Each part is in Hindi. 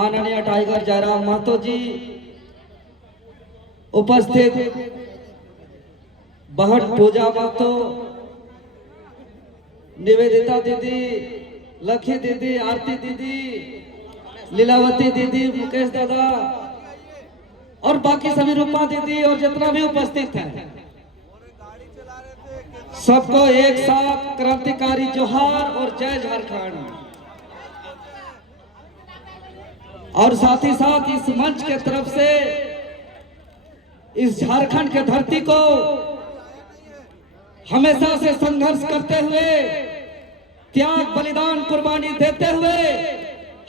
माननीय टाइगर जयराम महतो जी, उपस्थित बहन पूजा महतो, निवेदिता दीदी, लखी दीदी, आरती दीदी, लीलावती दीदी, मुकेश दादा और बाकी सभी रूपा दीदी और जितना भी उपस्थित है, सबको एक साथ क्रांतिकारी जोहार और जय झारखंड। और साथ ही साथ इस मंच के तरफ से इस झारखंड के धरती को हमेशा से संघर्ष करते हुए, त्याग बलिदान कुर्बानी देते हुए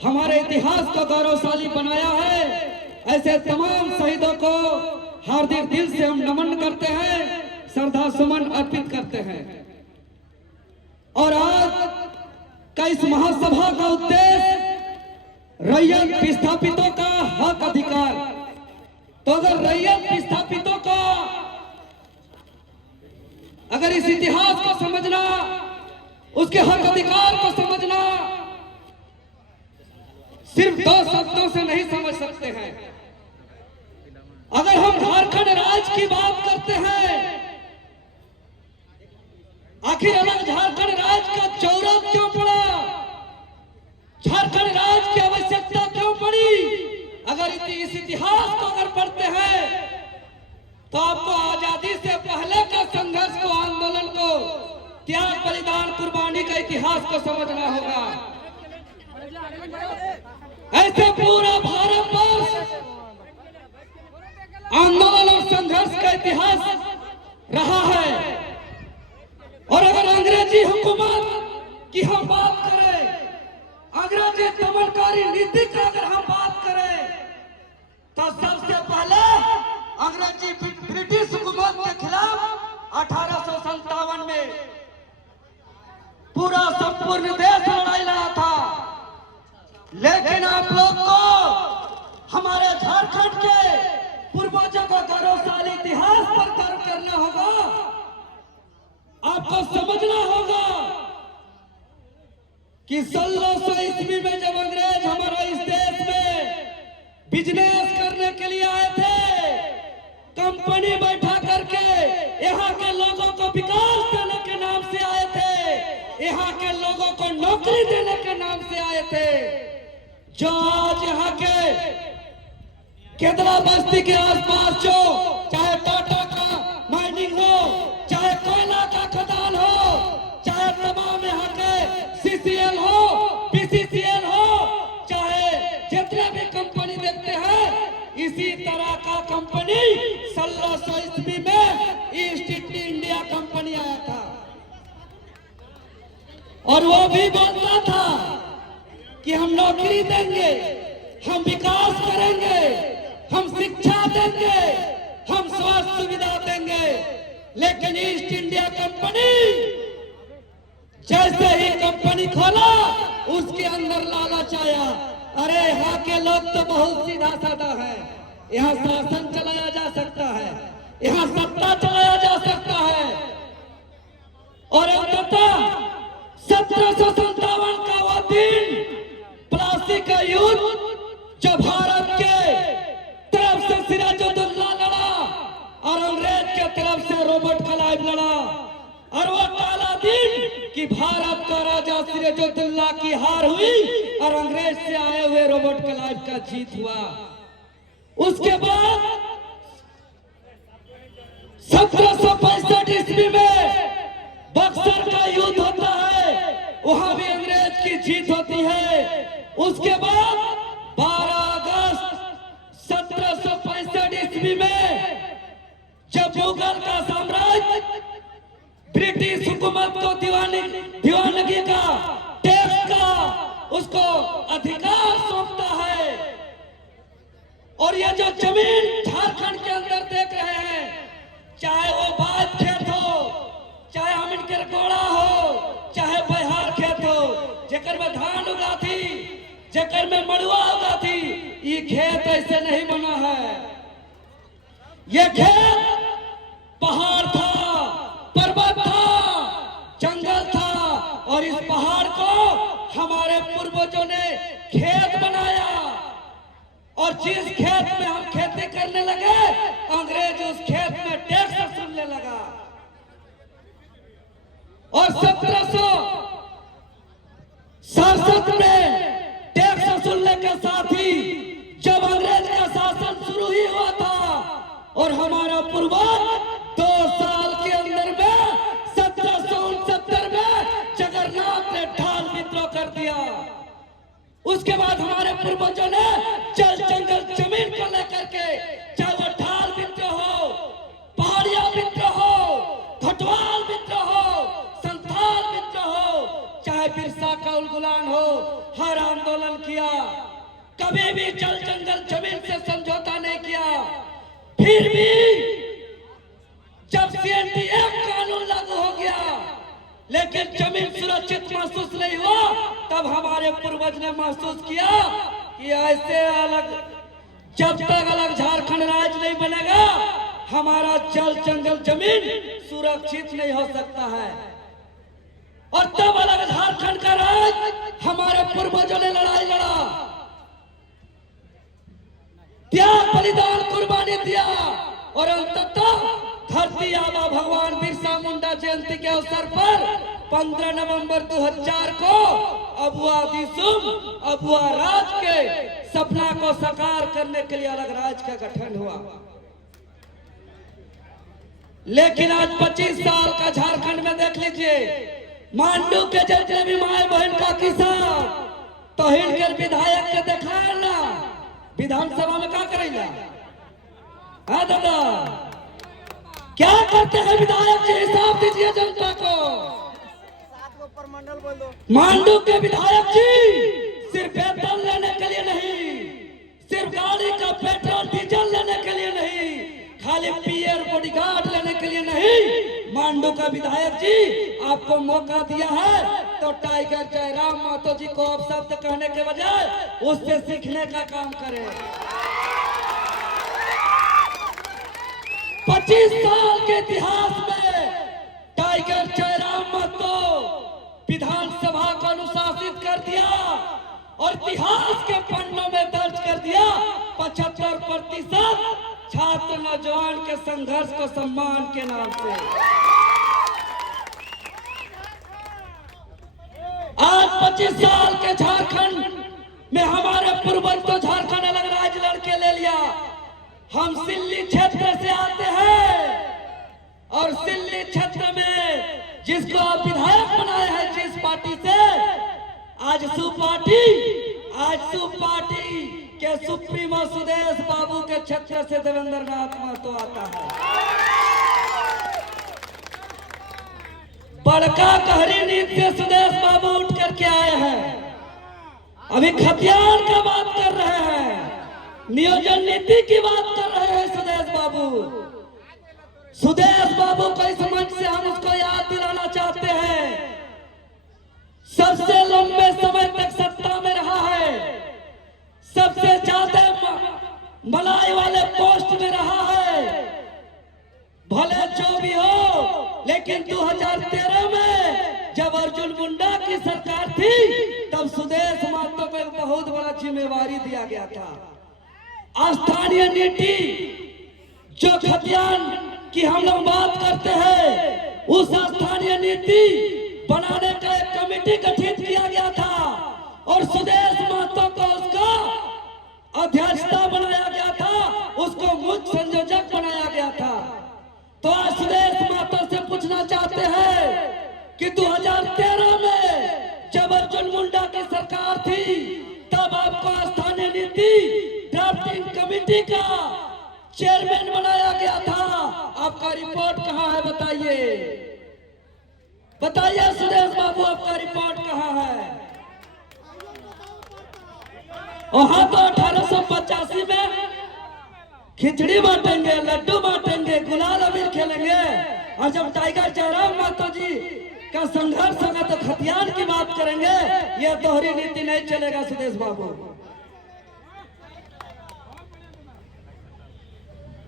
हमारे इतिहास को गौरवशाली बनाया है, ऐसे तमाम शहीदों को हार्दिक दिल से हम नमन करते हैं, श्रद्धा सुमन अर्पित करते हैं। और आज का इस महासभा का उद्देश्य रैयत विस्थापितों का हक अधिकार। तो अगर रैयत विस्थापितों का अगर इस इतिहास को समझना, उसके हक अधिकार को समझना सिर्फ दो शब्दों से नहीं समझ सकते हैं। अगर हम झारखंड राज्य की बात करते हैं, आखिर अलग झारखंड राज्य का जरूरत क्यों पड़ा, झारखंड राज्य की आवश्यकता क्यों पड़ी? अगर इस इतिहास को अगर पढ़ते हैं तो आपको आजादी से पहले का संघर्ष को, आंदोलन को, त्याग बलिदान कुर्बानी का इतिहास को समझना होगा। ऐसे पूरा भारतवर्ष आंदोलन और संघर्ष का इतिहास रहा है। और अगर अंग्रेजी हुकूमत की हम बात करें, अंग्रेजी दमनकारी नीति की अगर हम बात करें, तो सबसे पहले अंग्रेजी ब्रिटिश हुकूमत के खिलाफ 1857 में पूरा संपूर्ण देश लड़ाई लड़ा था। लेकिन आप लोग को हमारे झारखंड के पूर्वजों को गौरवशाली इतिहास पर गर्व करना होगा। आपको समझना होगा कि 1600 ईस्वी में जब अंग्रेज हमारा इस देश में बिजनेस करने के लिए आए थे, कंपनी बैठा करके यहाँ के लोगों को विकास देने के नाम से आए थे, यहाँ के लोगों को नौकरी देने के नाम से आए थे। जो आज यहाँ के केदरा बस्ती के आसपास जो चाहे टाटा का माइनिंग हो, चाहे कोयला का खदान हो, चाहे तमाम यहाँ के सीसीएल हो, बीसीसीएल हो, चाहे जितने भी कंपनी देखते हैं, इसी तरह का कंपनी 1600 ईस्वी में ईस्ट इंडिया कंपनी आया था। और वो भी बोलता था कि हम नौकरी देंगे, हम विकास करेंगे, हम शिक्षा देंगे, हम स्वास्थ्य सुविधा देंगे। लेकिन ईस्ट इंडिया कंपनी जैसे ही कंपनी खोला, उसके अंदर लालच आया। अरे यहाँ के लोग तो बहुत सीधा साधा है, यहाँ शासन चलाया जा सकता है, यहाँ सत्ता चलाया जा सकता है। और अंततः 1757 का वो दिन, प्लासी का युद्ध, जो भारत के तरफ से सिराजुद्दौला लड़ा और अंग्रेज के तरफ से रॉबर्ट क्लाइव लड़ा। और वो काला दिन कि भारत का राजा सिराजुद्दौला की हार हुई और अंग्रेज से आए हुए रॉबर्ट क्लाइव का जीत हुआ। उसके बाद 1765 ईस्वी में बक्सर का युद्ध होता है, वहां भी अंग्रेज की जीत होती है। उसके बाद 12 अगस्त 1765 ईस्वी में जब मुगल का साम्राज्य ब्रिटिश हुकूमत को दीवानगी का, टैक्स का उसको अधिकार सौंपता है। और ये जो जमीन झारखंड के अंदर देख रहे हैं, चाहे वो बात खेत हो, चाहे अमिनकर कोड़ा हो, चाहे बिहार खेत हो, जेकर में धान उगा थी, जेकर में मड़ुआ उगा थी, ये खेत ऐसे नहीं बना है। ये खेत पहाड़ था, पर्वत था, जंगल था। और इस पहाड़ को हमारे पूर्वजों ने खेत बनाया, और जिस खेत में हम खेती करने लगे अंग्रेज उस खेत में टैक्स वसूलने लगा। और 1767 में टैक्स वसूलने के साथ ही जब अंग्रेज का शासन शुरू ही हुआ था और हमारा पूर्वज 2 साल के अंदर में 1769 में जगन्नाथ ने ढाल विद्रोह कर दिया। उसके बाद हमारे पूर्वजों ने जल जंगल जमीन को लेकर के, चाहे वो ढाल विद्रोह हो, पहाड़िया विद्रोह हो, घटवाल विद्रोह हो, संथाल विद्रोह हो, चाहे बिरसा का उलगुलान हो, हर आंदोलन किया। कभी भी जल जंगल जमीन से समझौता नहीं किया। फिर भी जब CNT एक्ट कानून लागू हो गया लेकिन जमीन सुरक्षित महसूस नहीं हुआ, तब हमारे पूर्वज ने महसूस किया कि ऐसे अलग, जब तक अलग झारखंड राज्य नहीं बनेगा हमारा जल जंगल जमीन सुरक्षित नहीं हो सकता है। और तब अलग झारखंड का राज हमारे पूर्वजों ने लड़ाई लड़ा, त्याग बलिदान कुर्बानी दिया और अंततः धरती आबा भगवान बिरसा मुंडा जयंती के अवसर पर 15 नवंबर 2004 को अबुआ दिसुम अबुआ राज के सपना को साकार करने के लिए अलग राज्य का गठन हुआ। लेकिन आज 25 साल का झारखंड में देख लीजिए, मांडू के जितने भी माए बहन का किसान तो हिलकर विधायक के देखा ना विधानसभा में क्या करेगा। हाँ दादा, क्या करते हैं विधायक जी, हिसाब दीजिए जनता को। मांडू के विधायक जी सिर्फ वेतन लेने के लिए नहीं, सिर्फ गाड़ी का पेट्रोल डीजल लेने के लिए नहीं, खाली पीएर बॉडीगार्ड लेने के लिए नहीं, मांडू का विधायक जी आपको मौका दिया है तो टाइगर जयराम महतो जी को अपशब्द कहने के बजाय उससे सीखने का काम करें। 25 साल के इतिहास में टाइगर जयराम महतो विधानसभा को अनुशासित कर दिया और इतिहास के पन्नों में दर्ज कर दिया 75% छात्र नौजवान के संघर्ष को सम्मान के नाम से। आज 25 साल के झारखंड में हमारे पूर्वज तो झारखंड अलग राज्य लड़के ले लिया। हम सिल्ली क्षेत्र से आते हैं और सिल्ली क्षेत्र में जिसको आप विधायक बनाए हैं जिस पार्टी से, आज सुपार्टी के सुप्रीमो सुदेश बाबू के क्षेत्र से देवेंद्र नाथ महतो आता है। बड़का गहरी नींद से सुदेश बाबू उठ करके आए हैं। अभी खतियान का बात कर रहे हैं, नियोजन नीति की बात कर रहे हैं सुदेश बाबू को इस मंच से हम उसको याद दिलाना चाहते हैं। सबसे लंबे समय तक सत्ता में रहा है, सबसे ज्यादा मलाई वाले पोस्ट में रहा है। भले जो भी हो, लेकिन 2013 में जब अर्जुन मुंडा की सरकार थी तब सुदेश महतो को एक बहुत बड़ा जिम्मेवारी दिया गया था। स्थानीय नीति जो खतियान की हम लोग बात करते हैं, उस स्थानीय नीति बनाने का एक कमेटी गठित किया गया था और सुदेश महतो को उसका अध्यक्षता बनाया गया था, उसको मुख्य संयोजक बनाया गया था। तो आज सुदेश महतो से पूछना चाहते हैं कि 2013 में जब अर्जुन मुंडा की सरकार थी तब आपको स्थानीय नीति ड्राफ्टिंग कमेटी का चेयरमैन बनाया गया था। आपका रिपोर्ट कहाँ है बताइए, बताइए सुदेश बाबू आपका रिपोर्ट कहाँ है। वहां तो 1885 में खिचड़ी बांटेंगे, लड्डू बांटेंगे, गुलाल अबीर खेलेंगे, और जब टाइगर जयराम महतो जी का संघर्ष होगा तो खतियान की बात करेंगे। ये दोहरी नीति नहीं चलेगा सुदेश बाबू।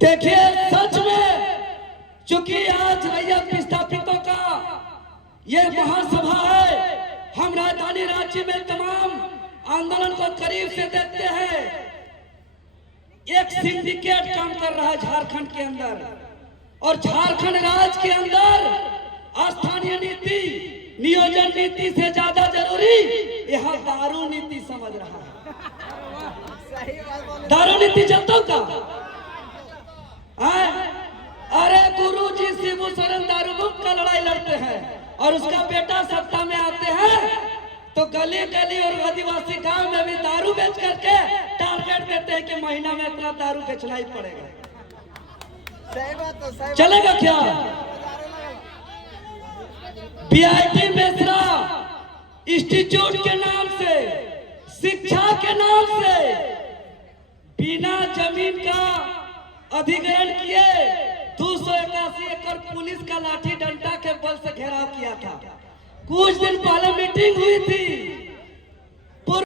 देखिए सच में, चूंकि आज रैयत विस्थापितों का ये महासभा है, हम राजधानी रांची में तमाम आंदोलन को करीब से देखते हैं। एक सिंडिकेट काम कर रहा है झारखंड के अंदर, और झारखंड राज्य के अंदर स्थानीय नीति, नियोजन नीति से ज्यादा जरूरी यहाँ दारू नीति समझ रहा है। दारू नीति चलता का? अरे गुरुजी शिबू सोरेन दारू मुक्त का लड़ाई लड़ते हैं और उसका बेटा सत्ता में आते हैं तो गली गली और आदिवासी गांव में भी दारू बेच करके टारगेट देते हैं कि महीना में इतना दारू बेचना ही पड़ेगा। सही बात तो सही चलेगा क्या? बीआईटी मिश्रा इंस्टीट्यूट के नाम से, शिक्षा के नाम से बिना जमीन का अधिग्रहण किए 281 एकड़ पुलिस का लाठी डंडा के बल से घेराव किया था। कुछ दिन पहले मीटिंग हुई थी,